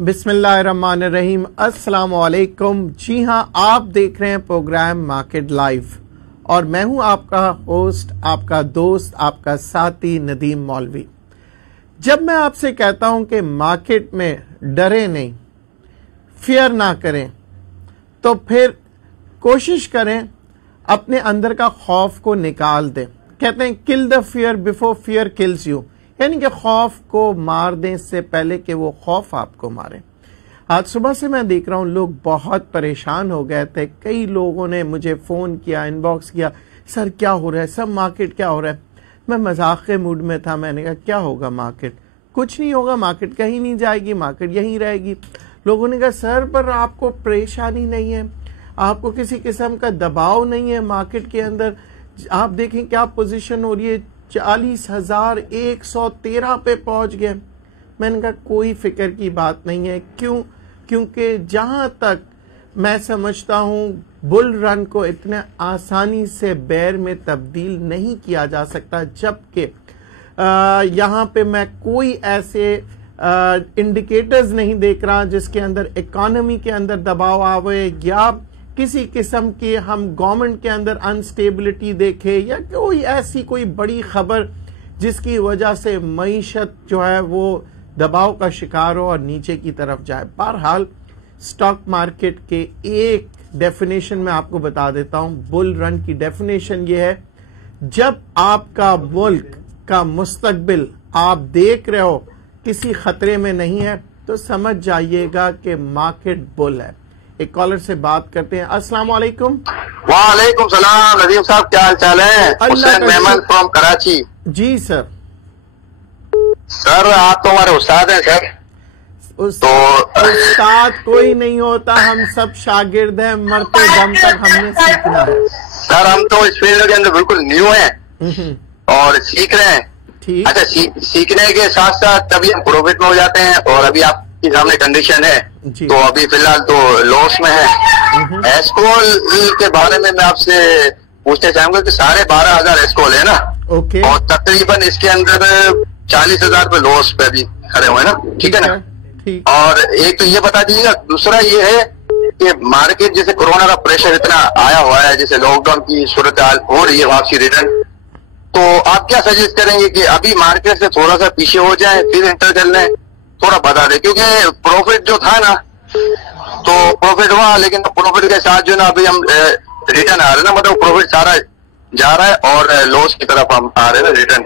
बिस्मिल्लाहिर्रहमानिर्रहीम, अस्सलाम वालेकुम। जी हाँ, आप देख रहे हैं प्रोग्राम मार्केट लाइव और मैं हूं आपका होस्ट, आपका दोस्त, आपका साथी नदीम मौलवी। जब मैं आपसे कहता हूं कि मार्केट में डरे नहीं, फियर ना करें, तो फिर कोशिश करें अपने अंदर का खौफ को निकाल दें। कहते हैं kill the fear before fear kills you, यानी कि खौफ को मार दें इससे पहले कि वो खौफ आपको मारे। आज सुबह से मैं देख रहा हूं लोग बहुत परेशान हो गए थे। कई लोगों ने मुझे फोन किया, इनबॉक्स किया, सर क्या हो रहा है, सब मार्केट क्या हो रहा है। मैं मजाक के मूड में था। मैंने कहा क्या होगा, मार्केट कुछ नहीं होगा, मार्केट कहीं नहीं जाएगी, मार्केट यहीं रहेगी। लोगों ने कहा सर पर आपको परेशानी नहीं है, आपको किसी किस्म का दबाव नहीं है मार्केट के अंदर। आप देखें क्या पोजीशन हो रही है, 40,113 पे पहुंच गए। मैंने कहा कोई फिक्र की बात नहीं है। क्यों? क्योंकि जहां तक मैं समझता हूं बुल रन को इतने आसानी से बेयर में तब्दील नहीं किया जा सकता, जबकि यहां पे मैं कोई ऐसे इंडिकेटर्स नहीं देख रहा जिसके अंदर इकोनॉमी के अंदर दबाव आवे या किसी किस्म की हम गवर्नमेंट के अंदर अनस्टेबिलिटी देखे या कोई ऐसी कोई बड़ी खबर जिसकी वजह से मईशत जो है वो दबाव का शिकार हो और नीचे की तरफ जाए। बहरहाल स्टॉक मार्केट के एक डेफिनेशन मैं आपको बता देता हूं। बुल रन की डेफिनेशन ये है, जब आपका मुल्क का मुस्तकबिल आप देख रहे हो किसी खतरे में नहीं है तो समझ जाइएगा कि मार्केट बुल है। एक कॉलर से बात करते हैं। अस्सलाम वालेकुम। वालेकुम सलाम नदीम साहब, क्या हाल चाल है? हुसैन मेमन फ्रॉम कराची। जी सर। सर आप तो हमारे उस्ताद हैं सर। उस्ताद कोई नहीं होता, हम सब शागिर्द हैं, मरते दम तक हमने सीखना है। सर हम तो इस फील्ड के अंदर बिल्कुल न्यू हैं और सीख रहे हैं। ठीक। अच्छा, सीखने के साथ साथ तभी हम प्रॉफिट में हो जाते हैं और अभी आपके सामने कंडीशन है तो अभी फिलहाल तो लॉस में है। एस्कोल के बारे में मैं आपसे पूछना चाहूंगा कि 12,500 एस्कोल है ना। ओके। और तकरीबन इसके अंदर 40,000 पे लॉस पे अभी खड़े हुए ना। ठीक है ना। ठीक। और एक तो ये बता दीजिएगा, दूसरा ये है कि मार्केट जैसे कोरोना का प्रेशर इतना आया हुआ है, जैसे लॉकडाउन की सूरत हाल हो रही है वापसी रिटर्न, तो आप क्या सजेस्ट करेंगे कि अभी मार्केट से थोड़ा सा पीछे हो जाए फिर एंटर कर लें? थोड़ा बता दें, क्योंकि प्रॉफिट जो था ना तो प्रॉफिट हुआ, लेकिन प्रॉफिट के साथ जो ना अभी हम रिटर्न आ रहे ना, मतलब प्रॉफिट सारा जा रहा है और लॉस की तरफ हम आ रहे हैं ना रिटर्न।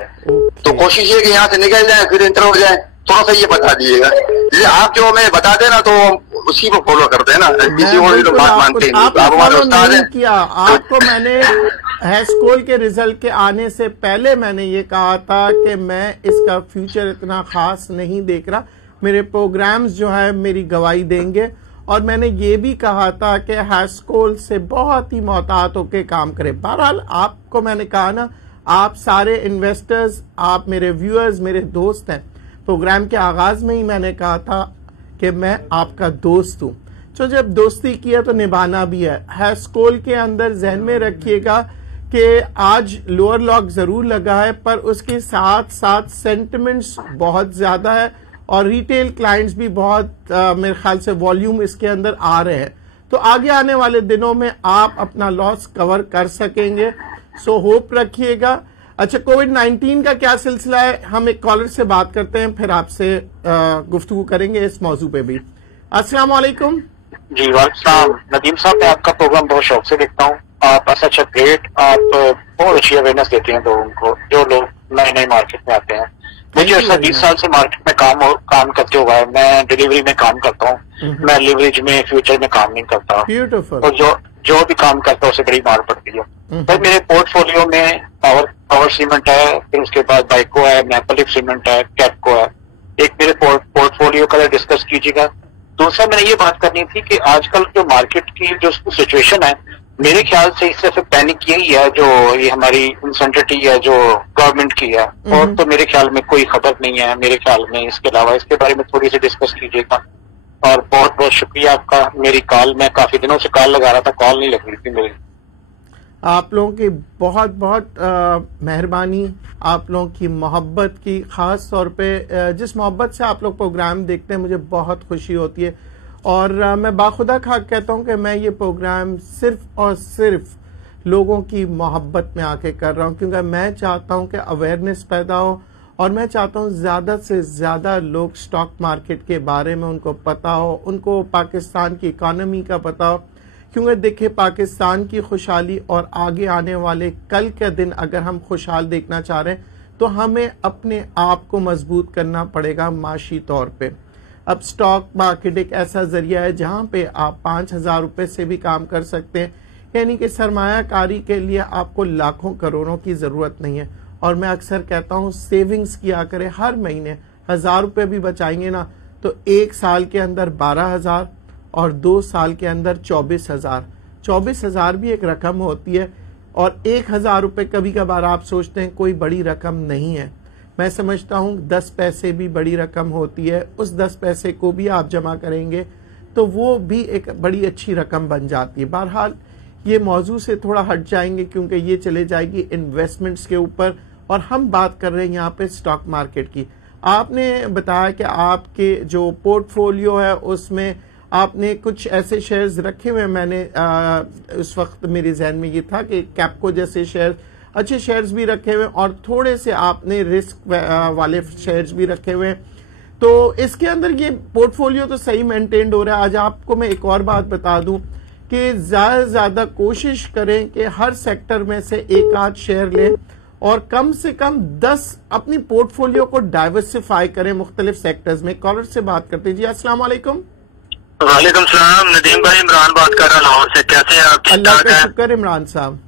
तो कोशिश ये कि यहाँ से निकल जाए फिर एंटर हो जाए। थोड़ा सा ये बता दीजिएगा। आप जो हमें बता देना तो उसी को फॉलो करते हैं ना, किसी और तो बात मानते नहीं। आप हमारे उस्ताद हैं। किया आपको मैंने हैस्कोल के रिजल्ट के आने से पहले मैंने ये कहा था कि मैं इसका फ्यूचर इतना खास नहीं देख रहा, मेरे प्रोग्राम्स जो है मेरी गवाही देंगे। और मैंने ये भी कहा था कि हैस्कोल से बहुत ही मोहतात होकर काम करें। बहरहाल आपको मैंने कहा ना, आप सारे इन्वेस्टर्स, आप मेरे व्यूअर्स, मेरे दोस्त हैं। प्रोग्राम के आगाज में ही मैंने कहा था कि मैं आपका दोस्त हूं, तो जब दोस्ती किया तो निभाना भी है। हैस्कोल के अंदर जहन में रखिएगा कि आज लोअर लॉक जरूर लगा है, पर उसके साथ साथ सेंटिमेंट्स बहुत ज्यादा है और रिटेल क्लाइंट्स भी बहुत मेरे ख्याल से वॉल्यूम इसके अंदर आ रहे हैं। तो आगे आने वाले दिनों में आप अपना लॉस कवर कर सकेंगे, सो होप रखिएगा। अच्छा, कोविड-19 का क्या सिलसिला है, हम एक कॉलर से बात करते हैं, फिर आपसे गुफ्तगू करेंगे इस मौजू पे भी। अस्सलाम वालेकुम। जी वालेकुम। नदीम साहब, मैं आपका प्रोग्राम बहुत शौक से देखता हूँ। आप अच्छा ग्रेट, आप बहुत अच्छी अवेयरनेस देते हैं लोगों को, जो लोग नए नए मार्केट में आते हैं। मुझे ऐसा 20 साल से मार्केट में काम करते हुआ है। मैं डिलीवरी में काम करता हूँ, मैं लिवरेज में फ्यूचर में काम नहीं करता। और जो भी काम करता है उसे बड़ी मार पड़ती है। तो मेरे पोर्टफोलियो में पावर सीमेंट है, फिर उसके बाद बाइको है, मैपलिप सीमेंट है, कैपको है। एक मेरे पोर्टफोलियो का डिस्कस कीजिएगा। दूसरा मैंने ये बात करनी थी कि आजकल जो मार्केट की जो सिचुएशन है, मेरे ख्याल से इससे सिर्फ पैनिक यही है जो ये हमारी अनसर्टेनिटी है जो गवर्नमेंट की है, और तो मेरे ख्याल में कोई खबर नहीं है मेरे ख्याल में इसके अलावा। इसके बारे में थोड़ी सी डिस्कस कीजिएगा। और बहुत बहुत शुक्रिया आपका। मेरी कॉल, मैं काफी दिनों से कॉल लगा रहा था, कॉल नहीं लग रही थी मेरी। आप लोगों की बहुत बहुत मेहरबानी, आप लोगों की मोहब्बत की, ख़ास तौर पे जिस मोहब्बत से आप लोग प्रोग्राम देखते हैं मुझे बहुत खुशी होती है। और मैं बाखुदा खाक कहता हूं कि मैं ये प्रोग्राम सिर्फ और सिर्फ लोगों की मोहब्बत में आके कर रहा हूं, क्योंकि मैं चाहता हूं कि अवेयरनेस पैदा हो और मैं चाहता हूं ज़्यादा से ज़्यादा लोग स्टॉक मार्केट के बारे में उनको पता हो, उनको पाकिस्तान की इकॉनमी का पता हो। क्योंकि देखिए, पाकिस्तान की खुशहाली और आगे आने वाले कल के दिन अगर हम खुशहाल देखना चाह रहे हैं तो हमें अपने आप को मजबूत करना पड़ेगा माशी तौर पे। अब स्टॉक मार्केट एक ऐसा जरिया है जहां पे आप 5,000 रुपए से भी काम कर सकते हैं, यानी कि सरमायाकारी के लिए आपको लाखों करोड़ों की जरूरत नहीं है। और मैं अक्सर कहता हूं सेविंग्स किया करें, हर महीने 1,000 रुपए भी बचाएंगे ना तो 1 साल के अंदर 12,000 और 2 साल के अंदर 24,000। 24,000 भी एक रकम होती है और 1,000 रुपए कभी कभार आप सोचते हैं कोई बड़ी रकम नहीं है। मैं समझता हूं 10 पैसे भी बड़ी रकम होती है। उस 10 पैसे को भी आप जमा करेंगे तो वो भी एक बड़ी अच्छी रकम बन जाती है। बहरहाल ये मौजू से थोड़ा हट जाएंगे क्योंकि ये चले जाएगी इन्वेस्टमेंट्स के ऊपर और हम बात कर रहे हैं यहाँ पे स्टॉक मार्केट की। आपने बताया कि आपके जो पोर्टफोलियो है उसमें आपने कुछ ऐसे शेयर्स रखे हुए, मैंने उस वक्त मेरे जहन में ये था कि कैपको जैसे शेयर, अच्छे शेयर्स भी रखे हुए और थोड़े से आपने रिस्क वाले शेयर्स भी रखे हुए। तो इसके अंदर ये पोर्टफोलियो तो सही मेंटेन्ड हो रहा है। आज आपको मैं एक और बात बता दूं कि ज्यादा से ज्यादा कोशिश करें कि हर सेक्टर में से एक आध शेयर लें और कम से कम 10 अपनी पोर्टफोलियो को डाइवर्सिफाई करें मुख्तलिफ सेक्टर्स में। कॉलर से बात करते हैं जी। अस्सलाम वालेकुम। वालेकुम सलाम। नदीम भाई, इमरान बात कर रहा हूँ लाहौर से। कैसे हैं आप? अल्लाह का शुक्र इमरान साहब।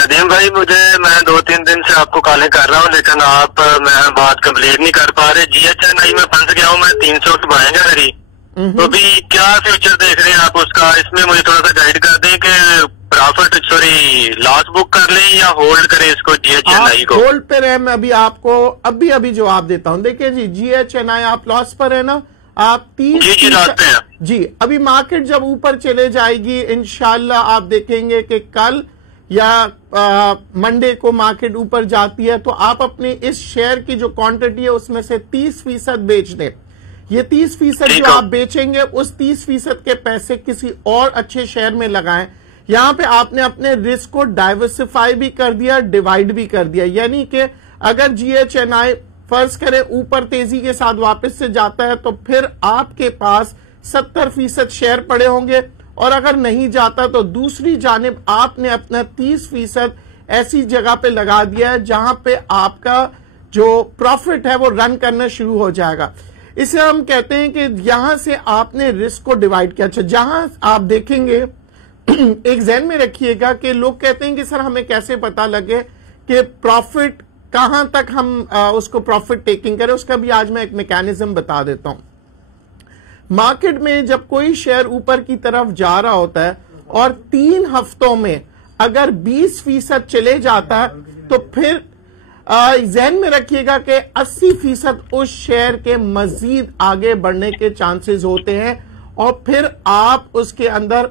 नदीम भाई, मैं 2-3 दिन से आपको कॉलें कर रहा हूँ लेकिन मैं बात कंप्लीट नहीं कर पा रहे। GHNI में फंस गया हूँ मैं, 300 उठाएंगे मेरी। तो अभी क्या फ्यूचर देख रहे हैं आप उसका? इसमें मुझे थोड़ा सा गाइड कर दें कि प्रॉफिट लॉस बुक कर लें या होल्ड करें इसको GHNI को? होल्ड पे रहे। मैं अभी आपको अभी जवाब देता हूँ। देखिए जी, GHNI आप लॉस पर है ना, आप 30 जी अभी मार्केट जब ऊपर चले जाएगी इंशाल्लाह आप देखेंगे कि कल या मंडे को मार्केट ऊपर जाती है तो आप अपने इस शेयर की जो क्वांटिटी है उसमें से 30% बेच दें। ये 30% जो आप बेचेंगे उस 30% के पैसे किसी और अच्छे शेयर में लगाएं। यहां पे आपने अपने रिस्क को डाइवर्सिफाई भी कर दिया, डिवाइड भी कर दिया। यानी कि अगर GHNI फर्ज करें ऊपर तेजी के साथ वापस से जाता है तो फिर आपके पास 70% शेयर पड़े होंगे और अगर नहीं जाता तो दूसरी जानिब आपने अपना 30% ऐसी जगह पे लगा दिया है जहां पे आपका जो प्रॉफिट है वो रन करना शुरू हो जाएगा। इसे हम कहते हैं कि यहां से आपने रिस्क को डिवाइड किया। अच्छा, जहां आप देखेंगे एक जहन में रखिएगा कि लोग कहते हैं कि सर हमें कैसे पता लगे कि प्रॉफिट कहां तक हम उसको प्रॉफिट टेकिंग करें। उसका भी आज मैं एक मैकेनिज्म बता देता हूं। मार्केट में जब कोई शेयर ऊपर की तरफ जा रहा होता है और 3 हफ्तों में अगर 20% चले जाता है तो फिर जहन में रखिएगा कि 80% उस शेयर के मजीद आगे बढ़ने के चांसेस होते हैं और फिर आप उसके अंदर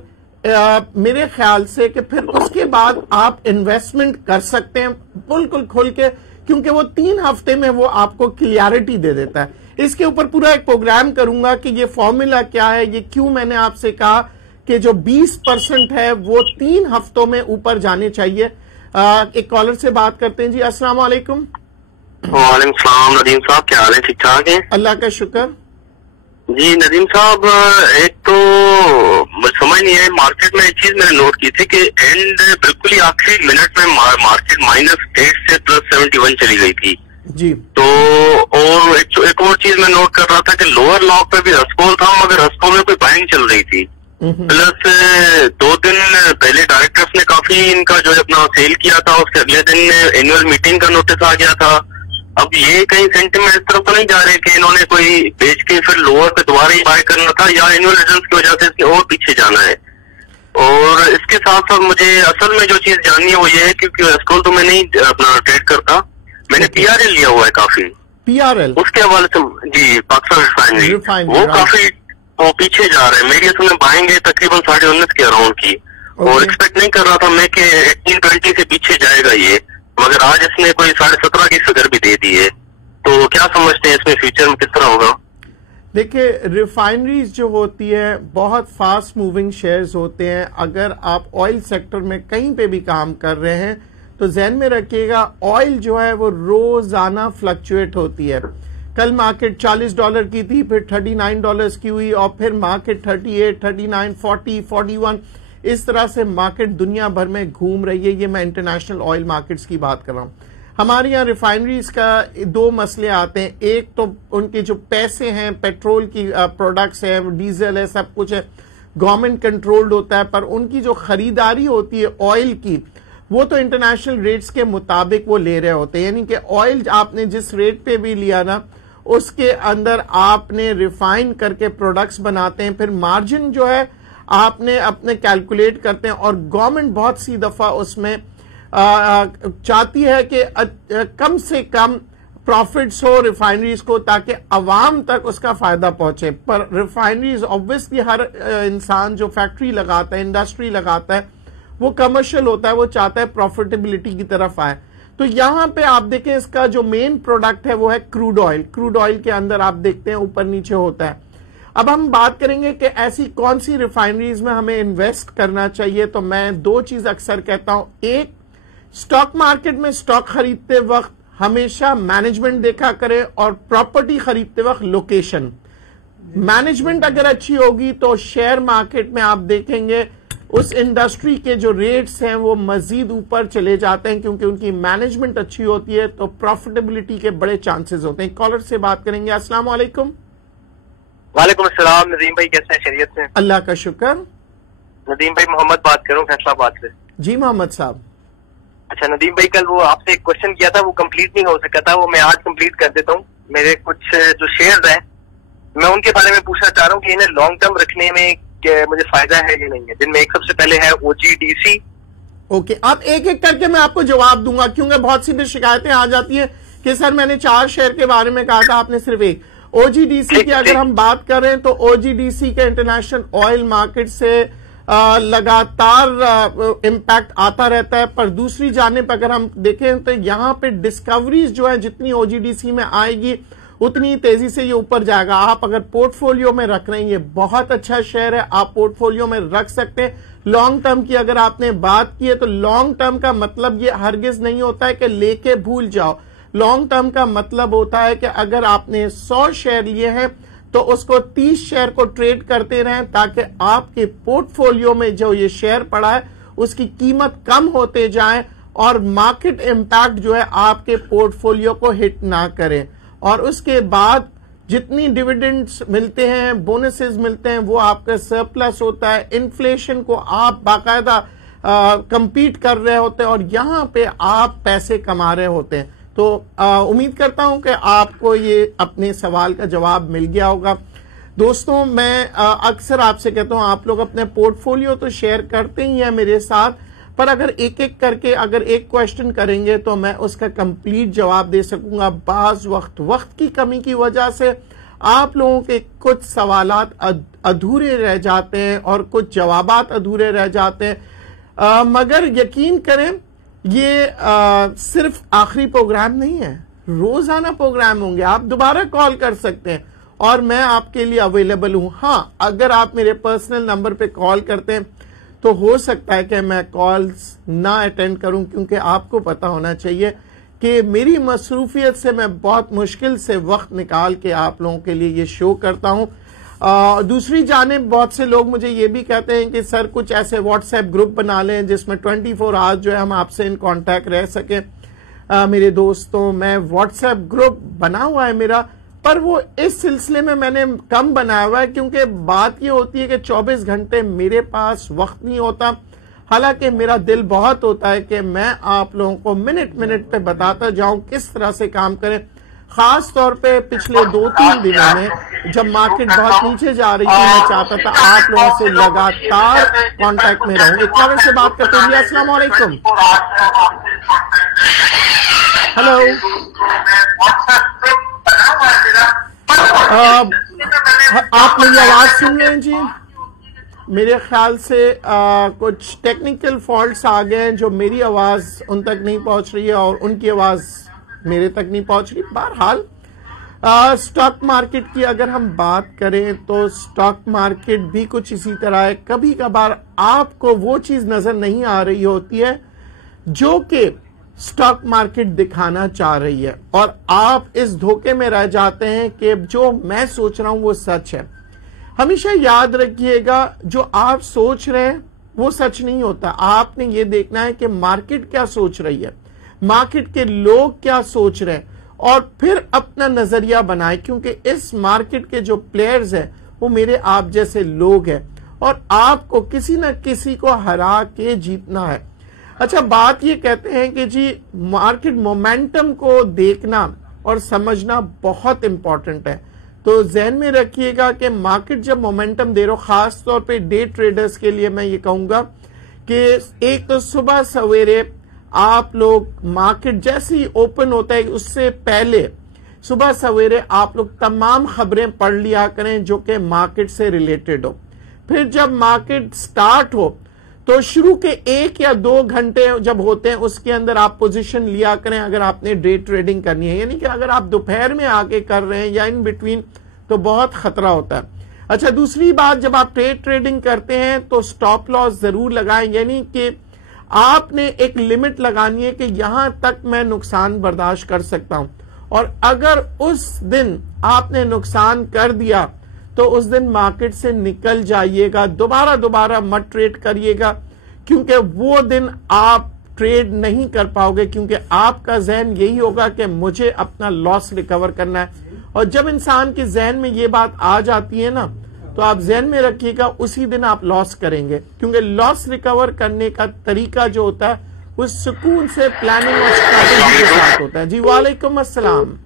मेरे ख्याल से कि फिर उसके बाद आप इन्वेस्टमेंट कर सकते हैं बिल्कुल खुल के, क्योंकि वो 3 हफ्ते में वो आपको क्लियरिटी दे देता है। इसके ऊपर पूरा एक प्रोग्राम करूंगा कि ये फॉर्मूला क्या है, ये क्यों मैंने आपसे कहा कि जो 20% है वो 3 हफ्तों में ऊपर जाने चाहिए। एक कॉलर से बात करते हैं जी। अस्सलाम वालेकुम। वालेकुम सलाम। नदीम साहब, क्या हाल है? ठीक ठाक है? अल्लाह का शुक्र जी। नदीम साहब, एक तो समझ नहीं है, मार्केट में एक चीज मैंने नोट की थी कि एंड बिल्कुल ही आखिरी मिनट में मार्केट -8 से +71 चली गई थी जी। तो और एक और चीज मैं नोट कर रहा था कि लोअर लॉक पे भी हस्कोल था मगर हस्कोल में कोई बाइंग चल रही थी। प्लस 2 दिन पहले डायरेक्टर्स ने काफी इनका जो है अपना सेल किया था, उसके अगले दिन एनुअल मीटिंग का नोटिस आ गया था। अब ये कहीं सेंटिमेंट इस तरफ तो नहीं जा रहे कि इन्होंने कोई बेच के फिर लोअर पे दोबारा ही बाय करना था या एनुअल रिटर्न्स की वजह से इसके और पीछे जाना है। और इसके साथ साथ मुझे असल में जो चीज जाननी है वो ये है, क्योंकि हस्कोल तो मैं नहीं अपना ट्रेड करता, मैंने PRL लिया हुआ है काफी। PRL उसके हवाले से जी, पाकिस्तान रिफाइनरी वो काफी वो पीछे जा रहे हैं। मेरी असल में बाइंग है तकरीबन 19.5 के अराउंड की और एक्सपेक्ट नहीं कर रहा था मैं कि 1820 से पीछे जाएगा ये, मगर आज इसने कोई 17.5 की फिगर भी दे दी है। तो क्या समझते हैं इसमें फ्यूचर में किस तरह होगा? देखिए, रिफाइनरीज जो होती है बहुत फास्ट मूविंग शेयर्स होते हैं। अगर आप ऑयल सेक्टर में कहीं पे भी काम कर रहे हैं तो ध्यान में रखिएगा, ऑयल जो है वो रोजाना फ्लक्चुएट होती है। कल मार्केट $40 की थी, फिर $39 की हुई, और फिर मार्केट 38, 39, 40, 41, इस तरह से मार्केट दुनिया भर में घूम रही है। ये मैं इंटरनेशनल ऑयल मार्केट्स की बात कर रहा हूं। हमारे यहाँ रिफाइनरीज का दो मसले आते हैं। एक तो उनके जो पैसे हैं, पेट्रोल की प्रोडक्ट्स है, डीजल है, सब कुछ है, गवर्नमेंट कंट्रोल्ड होता है, पर उनकी जो खरीदारी होती है ऑयल की, वो तो इंटरनेशनल रेट्स के मुताबिक वो ले रहे होते हैं। यानी कि ऑयल आपने जिस रेट पे भी लिया ना, उसके अंदर आपने रिफाइन करके प्रोडक्ट्स बनाते हैं, फिर मार्जिन जो है आपने अपने कैलकुलेट करते हैं, और गवर्नमेंट बहुत सी दफा उसमें चाहती है कि कम से कम प्रॉफिट्स हो रिफाइनरीज को, ताकि अवाम तक उसका फायदा पहुंचे। पर रिफाइनरीज ऑब्वियसली हर इंसान जो फैक्ट्री लगाता है, इंडस्ट्री लगाता है, वो कमर्शियल होता है, वो चाहता है प्रॉफिटेबिलिटी की तरफ आए। तो यहां पे आप देखें, इसका जो मेन प्रोडक्ट है वो है क्रूड ऑयल। क्रूड ऑयल के अंदर आप देखते हैं ऊपर नीचे होता है। अब हम बात करेंगे कि ऐसी कौन सी रिफाइनरीज में हमें इन्वेस्ट करना चाहिए। तो मैं दो चीज अक्सर कहता हूं। एक, स्टॉक मार्केट में स्टॉक खरीदते वक्त हमेशा मैनेजमेंट देखा करें, और प्रॉपर्टी खरीदते वक्त लोकेशन। मैनेजमेंट अगर अच्छी होगी तो शेयर मार्केट में आप देखेंगे उस इंडस्ट्री के जो रेट्स हैं वो मजीद ऊपर चले जाते हैं, क्योंकि उनकी मैनेजमेंट अच्छी होती है, तो प्रॉफिटेबिलिटी के बड़े चांसेस होते हैं। कॉलर से बात करेंगे। अस्सलाम वालेकुम। वालेकुम अस्सलाम। नदीम भाई कैसे हैं? खैरियत से? अल्लाह का शुक्र। नदीम भाई, मोहम्मद बात कर रहा हूँ फैसलाबाद से। जी मोहम्मद साहब। अच्छा नदीम भाई, कल वो आपसे एक क्वेश्चन किया था, वो कंप्लीट नहीं हो सका था, वो मैं आज कंप्लीट कर देता हूँ। मेरे कुछ जो शेयर्स हैं मैं उनके बारे में पूछना चाह रहा हूँ कि इन्हें लॉन्ग टर्म रखने में मुझे फायदा है या नहीं है, जिनमें एक सबसे पहले है OGDC। ओके, अब एक एक करके मैं आपको जवाब दूंगा, क्योंकि बहुत सी भी शिकायतें आ जाती है कि सर मैंने 4 शेयर के बारे में कहा था, आपने सिर्फ एक। OGDC की अगर हम बात करें तो OGDC के इंटरनेशनल ऑयल मार्केट से लगातार इम्पैक्ट आता रहता है, पर दूसरी जानिब अगर हम देखें तो यहां पे डिस्कवरीज जो है जितनी OGDC में आएगी उतनी तेजी से ये ऊपर जाएगा। आप अगर पोर्टफोलियो में रख रहे हैं, ये बहुत अच्छा शेयर है, आप पोर्टफोलियो में रख सकते हैं। लॉन्ग टर्म की अगर आपने बात की है तो लॉन्ग टर्म का मतलब ये हरगिज नहीं होता है कि लेके भूल जाओ। लॉन्ग टर्म का मतलब होता है कि अगर आपने 100 शेयर लिए हैं तो उसको 30 शेयर को ट्रेड करते रहें, ताकि आपके पोर्टफोलियो में जो ये शेयर पड़ा है उसकी कीमत कम होते जाए और मार्केट इंपैक्ट जो है आपके पोर्टफोलियो को हिट ना करे। और उसके बाद जितनी डिविडेंड्स मिलते हैं, बोनसेस मिलते हैं, वो आपका सरप्लस होता है। इन्फ्लेशन को आप बाकायदा कंपीट कर रहे होते हैं और यहां पे आप पैसे कमा रहे होते हैं। तो उम्मीद करता हूं कि आपको ये अपने सवाल का जवाब मिल गया होगा। दोस्तों, मैं अक्सर आपसे कहता हूं, आप लोग अपने पोर्टफोलियो तो शेयर करते ही हैं मेरे साथ, पर अगर एक एक करके अगर एक क्वेश्चन करेंगे तो मैं उसका कंप्लीट जवाब दे सकूंगा। बाज वक्त की कमी की वजह से आप लोगों के कुछ सवालात अधूरे रह जाते हैं और कुछ जवाबात अधूरे रह जाते हैं। मगर यकीन करें, ये सिर्फ आखिरी प्रोग्राम नहीं है, रोजाना प्रोग्राम होंगे। आप दोबारा कॉल कर सकते हैं और मैं आपके लिए अवेलेबल हूं। हाँ, अगर आप मेरे पर्सनल नंबर पे कॉल करते हैं तो हो सकता है कि मैं कॉल्स ना अटेंड करूं, क्योंकि आपको पता होना चाहिए कि मेरी मसरूफियत से मैं बहुत मुश्किल से वक्त निकाल के आप लोगों के लिए ये शो करता हूं। दूसरी जानिब बहुत से लोग मुझे ये भी कहते हैं कि सर कुछ ऐसे व्हाट्सएप ग्रुप बना लें जिसमें 24 आवर्स जो है हम आपसे इन कांटेक्ट रह सके। मेरे दोस्तों, मैं व्हाट्सएप ग्रुप बना हुआ है मेरा, पर वो इस सिलसिले में मैंने कम बनाया हुआ है, क्योंकि बात ये होती है कि 24 घंटे मेरे पास वक्त नहीं होता। हालांकि मेरा दिल बहुत होता है कि मैं आप लोगों को मिनट मिनट पे बताता जाऊं किस तरह से काम करें। खास तौर पे पिछले 2-3 दिनों में जब मार्केट बहुत नीचे जा रही थी, मैं चाहता था आप लोगों से लगातार कांटेक्ट में रहूं। एक कॉलर से बात करते हैं। अस्सलाम वालेकुम। हेलो, आप मेरी आवाज सुन रहे हैं जी? मेरे ख्याल से कुछ टेक्निकल फॉल्ट्स आ गए हैं जो मेरी आवाज उन तक नहीं पहुंच रही है और उनकी आवाज मेरे तक नहीं पहुंच रही। बहरहाल स्टॉक मार्केट की अगर हम बात करें तो स्टॉक मार्केट भी कुछ इसी तरह है। कभी कभार आपको वो चीज नजर नहीं आ रही होती है जो कि स्टॉक मार्केट दिखाना चाह रही है और आप इस धोखे में रह जाते हैं कि जो मैं सोच रहा हूं वो सच है। हमेशा याद रखिएगा जो आप सोच रहे हैं वो सच नहीं होता। आपने ये देखना है कि मार्केट क्या सोच रही है, मार्केट के लोग क्या सोच रहे हैं और फिर अपना नजरिया बनाए, क्योंकि इस मार्केट के जो प्लेयर्स हैं वो मेरे आप जैसे लोग हैं और आपको किसी न किसी को हरा के जीतना है। अच्छा, बात ये कहते हैं कि जी मार्केट मोमेंटम को देखना और समझना बहुत इंपॉर्टेंट है। तो ज़हन में रखिएगा कि मार्केट जब मोमेंटम दे रहा हो, खास तौर पे डे ट्रेडर्स के लिए मैं ये कहूंगा कि एक तो सुबह सवेरे आप लोग मार्केट जैसे ही ओपन होता है उससे पहले सुबह सवेरे आप लोग तमाम खबरें पढ़ लिया करें जो कि मार्केट से रिलेटेड हो। फिर जब मार्केट स्टार्ट हो तो शुरू के 1 या 2 घंटे जब होते हैं उसके अंदर आप पोजीशन लिया करें अगर आपने डे ट्रेडिंग करनी है। यानी कि अगर आप दोपहर में आके कर रहे हैं या इन बिटवीन तो बहुत खतरा होता है। अच्छा, दूसरी बात, जब आप डे ट्रेडिंग करते हैं तो स्टॉप लॉस जरूर लगाएं, यानी कि आपने एक लिमिट लगानी है कि यहां तक मैं नुकसान बर्दाश्त कर सकता हूं और अगर उस दिन आपने नुकसान कर दिया तो उस दिन मार्केट से निकल जाइएगा, दोबारा मत ट्रेड करिएगा, क्योंकि वो दिन आप ट्रेड नहीं कर पाओगे, क्योंकि आपका जहन यही होगा कि मुझे अपना लॉस रिकवर करना है। और जब इंसान के जहन में ये बात आ जाती है ना तो आप जहन में रखिएगा उसी दिन आप लॉस करेंगे, क्योंकि लॉस रिकवर करने का तरीका जो होता है वो सुकून से प्लानिंग और स्ट्रैटेजी के साथ होता है। जी वालेकुम अस्सलाम।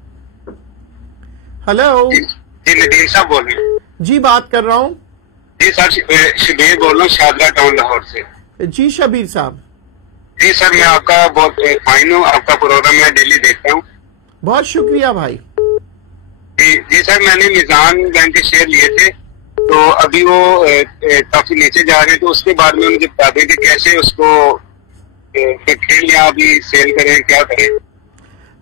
हेलो जी, नदीम साहब बोल रहे हैं? जी बात कर रहा हूँ। जी सर, शबीर बोल रहा हूँ शादरा टाउन लाहौर से। जी शबीर साहब। जी सर, मैं आपका बहुत फाइन हूँ, आपका प्रोग्राम मैं डेली देखता हूँ। बहुत शुक्रिया भाई। जी सर, मैंने निजाम बैंक के शेयर लिए थे तो अभी वो काफी नीचे जा रहे हैं, तो उसके बाद में मुझे बता दें कि कैसे उसको खेल या अभी सेल करें, क्या करें?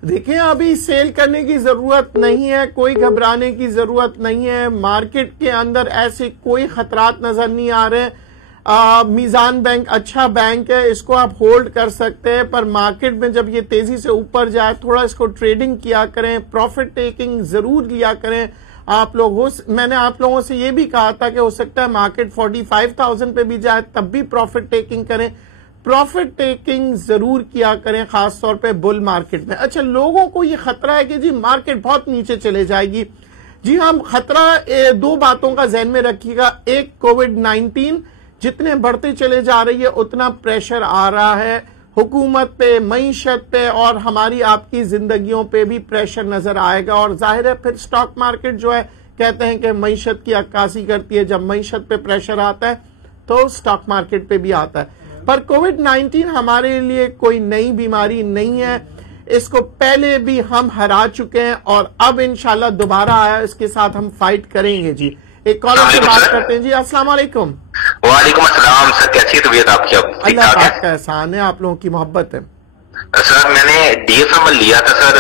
देखिए, अभी सेल करने की जरूरत नहीं है, कोई घबराने की जरूरत नहीं है। मार्केट के अंदर ऐसे कोई खतरात नजर नहीं आ रहे। मीजान बैंक अच्छा बैंक है, इसको आप होल्ड कर सकते हैं, पर मार्केट में जब ये तेजी से ऊपर जाए थोड़ा इसको ट्रेडिंग किया करें, प्रॉफिट टेकिंग जरूर लिया करें। आप लोग मैंने आप लोगों से ये भी कहा था कि हो सकता है मार्केट 45,000 पे भी जाए तब भी प्रॉफिट टेकिंग करें। प्रॉफिट टेकिंग जरूर किया करें, खास तौर पे बुल मार्केट में। अच्छा, लोगों को ये खतरा है कि जी मार्केट बहुत नीचे चले जाएगी। जी हम खतरा 2 बातों का ध्यान में रखिएगा। एक, कोविड-19 जितने बढ़ते चले जा रही है उतना प्रेशर आ रहा है हुकूमत पे, मईशत पे और हमारी आपकी जिंदगियों पे भी प्रेशर नजर आएगा। और जाहिर है फिर स्टॉक मार्केट जो है कहते हैं कि मईशत की अक्कासी करती है, जब मईशत पे प्रेशर आता है तो स्टॉक मार्केट पे भी आता है। पर कोविड-19 हमारे लिए कोई नई बीमारी नहीं है, इसको पहले भी हम हरा चुके हैं और अब इंशाल्लाह दोबारा आया, इसके साथ हम फाइट करेंगे। जी एक कॉलर से बात करते हैं। जी अस्सलाम वालेकुम। वालेकुम अस्सलाम सर, कैसी तबीयत आपकी? अब अल्लाह पाक का एहसान है, आप लोगों की मोहब्बत है। सर मैंने डीएफएमएल लिया था सर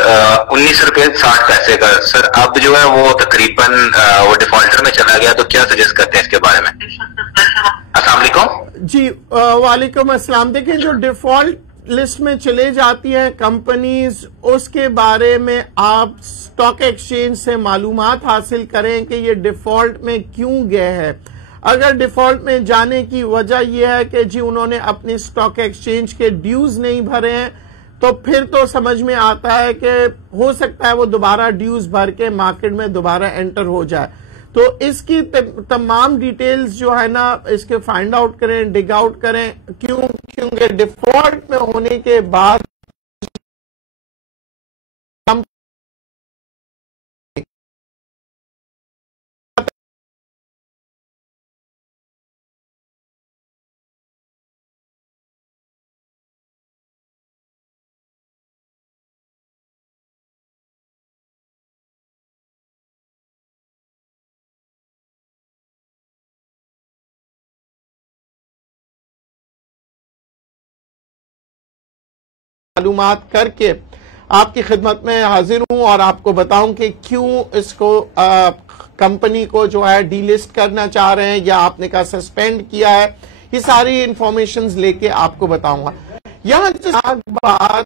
19 रुपए 60 पैसे का। सर अब जो है वो तकरीबन वो डिफॉल्टर में चला गया, तो क्या सजेस्ट करते हैं इसके बारे में? अस्सलाम वालेकुम। जी वालेकुम अस्सलाम। देखिए, जो डिफॉल्ट लिस्ट में चले जाती हैं कंपनीज, उसके बारे में आप स्टॉक एक्सचेंज से मालूमात हासिल करें कि ये डिफॉल्ट में क्यों गए हैं। अगर डिफॉल्ट में जाने की वजह यह है कि जी उन्होंने अपनी स्टॉक एक्सचेंज के ड्यूज नहीं भरे हैं, तो फिर तो समझ में आता है कि हो सकता है वो दोबारा ड्यूज भर के मार्केट में दोबारा एंटर हो जाए। तो इसकी तमाम डिटेल्स जो है ना इसके फाइंड आउट करें, डिग आउट करें, क्योंकि डिफॉल्ट में होने के बाद मालूमात करके आपकी खिदमत में हाजिर हूं और आपको बताऊं कि क्यों इसको कंपनी को जो है डीलिस्ट करना चाह रहे हैं या आपने कहा सस्पेंड किया है। ये सारी इंफॉर्मेशन लेके आपको बताऊंगा। यहां बात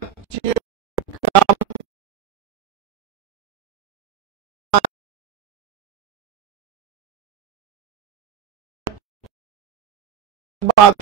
बात